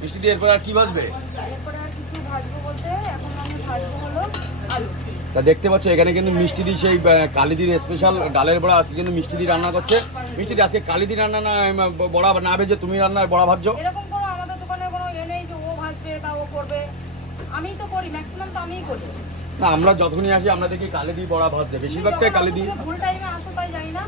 মিষ্টি দিয়ে এরপর আর কি ভাজবো? তা দেখতে পাচ্ছ এখানে কিন্তু মিষ্টি দিয়ে সেই কালিদির স্পেশাল ডালের বড়া আজকে কিন্তু মিষ্টি দিয়ে রান্না করছে। মিষ্টি দিয়ে আজকে কালিদি রান্না না বড়া না ভেজে তুমি রান্না বড়া ভাজছো? এরকম কোনো আমাদের দোকানে কোনো এ নেই যে ও ভাজবে বা ও করবে। আমিই তো করি ম্যাক্সিমাম তো আমিই করি। না আমরা যখনই আসি আমরা দেখি কালিদি বড়া ভাজছে বেশিরভাগটাই কালিদি ভুল টাইমে আসো তাই জানি না।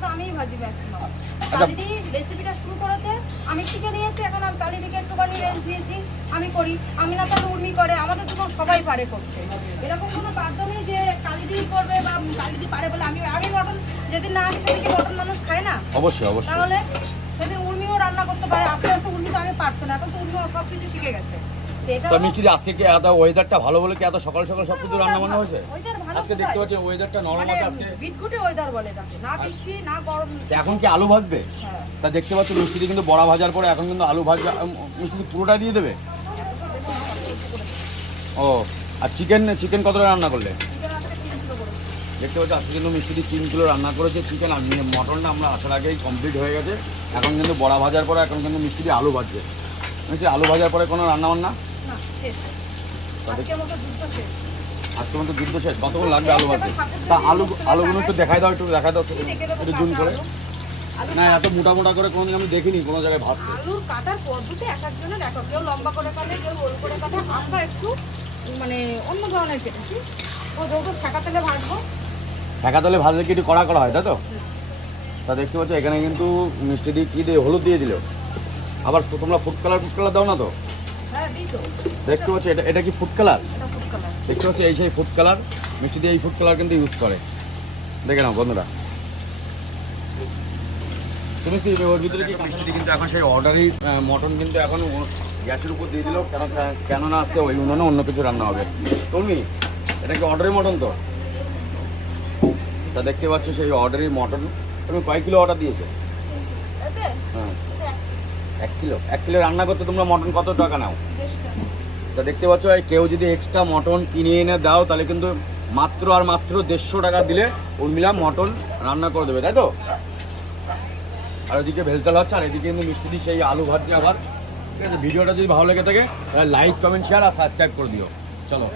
তো আমিই ভাজি ম্যাক্সিমাম আচ্ছা। কালিদি রেসিপিটা শুরু করেছে আমি শিখে নিয়েছি এখন আমি কালিদিকে একটুখানি রেঞ্জ দিয়েছি আমি করি। আমি না তাহলে উর্মি করে আমাদের তো সবাই পারে করতে এরকম কোনো বাধ্য নেই যে কালিদি করবে বা কালিদি পারে বলে আমি আমি মটন যেদিন না আসি সেদিকে মটন মানুষ খায় না? অবশ্যই অবশ্যই। তাহলে সেদিন উর্মিও রান্না করতে পারে আস্তে আস্তে উর্মি তো আগে পারতো না এখন তো উর্মি সব কিছু শিখে গেছে। তো মিষ্টি আজকে কি এত ওয়েদারটা ভালো বলে কি এত সকাল সকাল সব কিছু রান্না বান্না হয়েছে? আজকে দেখতে পাচ্ছি ওয়েদারটা নরম মানে আছে আজকে। বিটঘুটে ওয়েদার বলে না বৃষ্টি না গরম। এখন কি আলু ভাজবে? হ্যাঁ। তা দেখতে পাচ্ছ মিষ্টি কিন্তু বড়া ভাজার পরে এখন কিন্তু আলু ভাজা মিষ্টি পুরোটা দিয়ে দেবে? ও আর চিকেন চিকেন কতটা রান্না করলে? দেখতে পাচ্ছি আজকে কিন্তু মিষ্টি তিন কিলো রান্না করেছে চিকেন আর মটনটা আমরা আসার আগেই কমপ্লিট হয়ে গেছে। এখন কিন্তু বড়া ভাজার পরে এখন কিন্তু মিষ্টি আলু ভাজছে মিষ্টি আলু ভাজার পরে কোনো রান্না বান্না শেষ। আজকের মতো যুদ্ধ শেষ। আজকে মতো যুদ্ধ শেষ। কতক্ষণ লাগবে আলু ভাজতে তা আলু আলুগুলো একটু দেখাই দাও একটু দেখাই দাও একটু জুম করে। না এত মোটা মোটা করে কোনোদিন আমি দেখিনি কোনো জায়গায় ভাজতে। আলুর কাটার পদ্ধতি এক একজনের এক কেউ লম্বা করে কাটে কেউ গোল করে কাটে। আমরা একটু মানে অন্য ধরনের কেটেছি। ও যেহেতু শাঁকা তেলে ভাজবো। তালে ভাজলে কি একটু কড়া করা হয় তাই তো? তা দেখতে পাচ্ছ এখানে কিন্তু মিষ্টি দিয়ে কী দিয়ে হলুদ দিয়ে দিল। আবার তোমরা ফুড কালার ফুড কালার দাও না তো? দেখতে পাচ্ছ এটা এটা কি ফুড কালার এটা ফুড কালার দেখতে পাচ্ছ এই সেই ফুড কালার মিষ্টি দিয়ে এই ফুড কালার কিন্তু ইউজ করে। দেখে নাও বন্ধুরা। তুমি কি ওর ভিতরে কি মিষ্টি কিন্তু এখন সেই অর্ডারই মটন কিন্তু এখন গ্যাসের উপর দিয়ে দিল কেন কেননা আজকে ওই উনুনে অন্য কিছু রান্না হবে। তুমি এটা কি অর্ডারই মটন তো? তা দেখতে পাচ্ছ সেই অর্ডারই মটন তুমি কয় কিলো অর্ডার দিয়েছ? হ্যাঁ। এক কিলো এক কিলো রান্না করতে তোমরা মটন কত টাকা নাও? তা দেখতে পাচ্ছ কেউ যদি এক্সট্রা মটন কিনে এনে দাও, তাহলে কিন্তু মাত্র আর মাত্র দেড়শো টাকা দিলে উর্মিলা মটন রান্না করে দেবে, তাই তো? আর ওদিকে ভেজতাল হচ্ছে, আর এদিকে কিন্তু মিষ্টি দিয়ে সেই আলু ভাজছে আবার। ঠিক আছে, ভিডিওটা যদি ভালো লেগে থাকে, তাহলে লাইক কমেন্ট শেয়ার আর সাবস্ক্রাইব করে দিও। চলো।